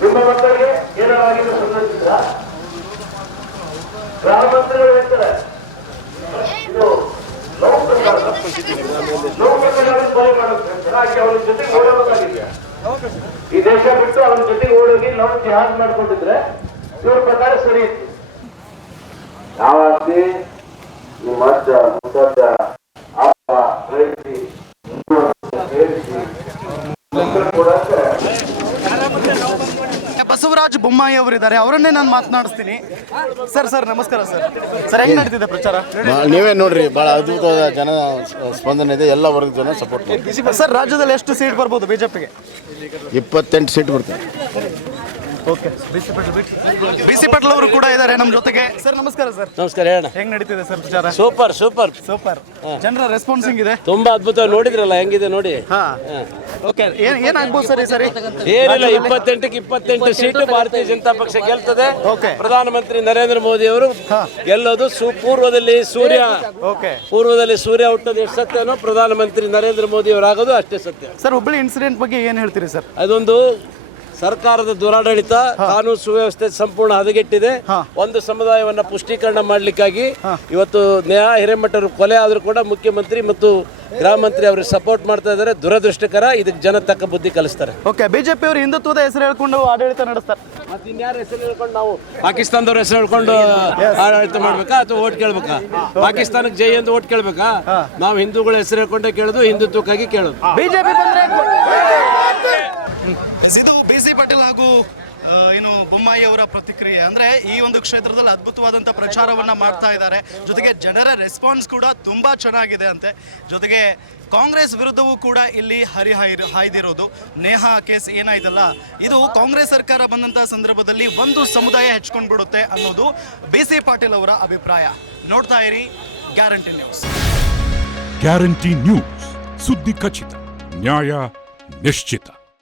ನಿಮ್ಮ ಮಕ್ಕಳಿಗೆ ಏನಾಗಿದೆ ಸಂಬಂಧಿಸಿದ ಗ್ರಾಮ ಮಂತ್ರಿಗಳು ಹೇಳ್ತಾರೆ ಇದು ಕೊಲೆ ಮಾಡುತ್ತೆ ಅವನ ಜೊತೆಗೆ ಓಡಬೇಕಾಗಿದೆ. ಈ ದೇಶ ಬಿಟ್ಟು ಅವನ ಜೊತೆಗೆ ಓಡೋಗಿ ನಾವು ಜಿಹಾದ್ ಮಾಡ್ಕೊಂಡಿದ್ರೆ ಇವ್ರ ಪ್ರಕಾರ ಸರಿ ಇತ್ತು. ಯಾವ ಆಸ್ತಿ ನಿಮ್ಮ ಅಜ್ಜ ಮುತ್ತಜ್ಜ ಅಪ್ಪ ರೈತಿ ಬಸವರಾಜ ಬೊಮ್ಮಾಯಿ ಅವರಿದ್ದಾರೆ, ಅವರನ್ನೇ ನಾನು ಮಾತನಾಡಿಸ್ತೀನಿ. ಸರ್ ನಮಸ್ಕಾರ ಸರ್ ಹೆಂಗ್ ನಡೀತಿದೆ ಪ್ರಚಾರ? ನೀವೇ ನೋಡ್ರಿ, ಬಹಳ ಅದ್ಭುತವಾದ ಜನ ಸ್ಪಂದನೆ ಇದೆ, ಎಲ್ಲ ವರ್ಗದ ಜನ ಸಪೋರ್ಟ್ ಮಾಡ್ತಾರೆ. ಸರ್ ರಾಜ್ಯದಲ್ಲಿ ಎಷ್ಟು ಸೀಟ್ ಬರ್ಬೋದು ಬಿಜೆಪಿಗೆ? 28 ಸೀಟ್ ಬರ್ತಾರೆ. ಓಕೆ, ಬಿಸಿ ಪಾಟೀಲ್ ಅವರು ಕೂಡ ಇದ್ದಾರೆ ನಮ್ಮ ಜೊತೆಗೆ. ಸರ್ ನಮಸ್ಕಾರ. ಸರ್ ನಮಸ್ಕಾರ. ಹೇಳ, ಹೆಂಗ್ ನಡೀತಿದೆ ಸರ್ ಪ್ರಚಾರ? ಸೂಪರ್. ಜನರ ರೆಸ್ಪಾನ್ಸ್ ಹೆಂಗಿದೆ? ತುಂಬಾ ಅದ್ಭುತ. ನೋಡಿದ್ರಲ್ಲ ಹೆಂಗಿದೆ ನೋಡಿ. ಓಕೆ, ಏನಾಗ್ಬೋದು ಸರ್ ಈ ಸರಿ? ಏನಿಲ್ಲ, 28ಕ್ಕೆ 28 ಸೀಟು ಭಾರತೀಯ ಜನತಾ ಪಕ್ಷ ಗೆಲ್ತದೆ. ಓಕೆ, ಪ್ರಧಾನಮಂತ್ರಿ ನರೇಂದ್ರ ಮೋದಿ ಅವರು ಗೆಲ್ಲೋದು. ಪೂರ್ವದಲ್ಲಿ ಸೂರ್ಯ ಹುಟ್ಟೋದು ಎಷ್ಟು ಸತ್ಯನೋ ಪ್ರಧಾನಮಂತ್ರಿ ನರೇಂದ್ರ ಮೋದಿ ಅವರು ಆಗೋದು ಅಷ್ಟೇ ಸತ್ಯ. ಸರ್ ಹುಬ್ಬಳ್ಳಿ ಇನ್ಸಿಡೆಂಟ್ ಬಗ್ಗೆ ಏನ್ ಹೇಳ್ತೀರಿ ಸರ್? ಅದೊಂದು ಸರ್ಕಾರದ ದುರಾಡಳಿತ, ಕಾನೂನು ಸುವ್ಯವಸ್ಥೆ ಸಂಪೂರ್ಣ ಹದಗೆಟ್ಟಿದೆ. ಒಂದು ಸಮುದಾಯವನ್ನ ಪುಷ್ಟೀಕರಣ ಮಾಡಲಿಕ್ಕಾಗಿ ಇವತ್ತು ನೇಹಾ ಹಿರೇಮಠರು ಕೊಲೆ ಆದರೂ ಕೂಡ ಮುಖ್ಯಮಂತ್ರಿ ಮತ್ತು ಗೃಹ ಮಂತ್ರಿ ಅವ್ರಿಗೆ ಸಪೋರ್ಟ್ ಮಾಡ್ತಾ ಇದ್ದಾರೆ. ದುರದೃಷ್ಟಕರ. ಇದಕ್ಕೆ ಜನ ತಕ್ಕ ಬುದ್ಧಿ ಕಲಿಸ್ತಾರೆ. ಓಕೆ, ಬಿಜೆಪಿ ಅವರು ಹಿಂದುತ್ವದ ಹೆಸರು ಹೇಳ್ಕೊಂಡು ಆಡಳಿತ ನಡೆಸ್ತಾರೆ. ಮತ್ತೆ ಇನ್ಯಾರ ಹೆಸರು ಹೇಳ್ಕೊಂಡು ನಾವು ಪಾಕಿಸ್ತಾನದವ್ರ ಹೆಸರು ಹೇಳ್ಕೊಂಡು ಆಡಳಿತ ಮಾಡ್ಬೇಕಾ ಅಥವಾ ಓಟ್ ಕೇಳ್ಬೇಕಾ? ಪಾಕಿಸ್ತಾನಕ್ಕೆ ಜೈ ಎಂದು ಓಟ್ ಕೇಳ್ಬೇಕಾ? ನಾವು ಹಿಂದೂಗಳ ಹೆಸರು ಹೇಳ್ಕೊಂಡೇ ಕೇಳೋದು, ಹಿಂದುತ್ವಕ್ಕಾಗಿ ಕೇಳೋದು. ಬಿಜೆಪಿ ಬಂದ್ರೆ ಇದು ಬಿಸಿ ಪಾಟೀಲ್ ಹಾಗೂ ಏನು ಬೊಮ್ಮಾಯಿ ಅವರ ಪ್ರತಿಕ್ರಿಯೆ. ಅಂದ್ರೆ ಈ ಒಂದು ಕ್ಷೇತ್ರದಲ್ಲಿ ಅದ್ಭುತವಾದಂಥ ಪ್ರಚಾರವನ್ನ ಮಾಡ್ತಾ ಇದ್ದಾರೆ. ಜೊತೆಗೆ ಜನರ ರೆಸ್ಪಾನ್ಸ್ ಕೂಡ ತುಂಬಾ ಚೆನ್ನಾಗಿದೆ ಅಂತೆ. ಜೊತೆಗೆ ಕಾಂಗ್ರೆಸ್ ವಿರುದ್ಧವೂ ಕೂಡ ಇಲ್ಲಿ ಹಾಯ್ದಿರೋದು. ನೇಹಾ ಕೇಸ್ ಏನಾಯ್ತಲ್ಲ, ಇದು ಕಾಂಗ್ರೆಸ್ ಸರ್ಕಾರ ಬಂದಂಥ ಸಂದರ್ಭದಲ್ಲಿ ಒಂದು ಸಮುದಾಯ ಹೆಚ್ಕೊಂಡು ಬಿಡುತ್ತೆ ಅನ್ನೋದು ಬಿಸಿ ಪಾಟೀಲ್ ಅವರ ಅಭಿಪ್ರಾಯ. ನೋಡ್ತಾ ಇರಿ ಗ್ಯಾರಂಟಿ ನ್ಯೂಸ್. ಗ್ಯಾರಂಟಿ ನ್ಯೂಸ್, ಸುದ್ದಿ ಖಚಿತ, ನ್ಯಾಯ ನಿಶ್ಚಿತ.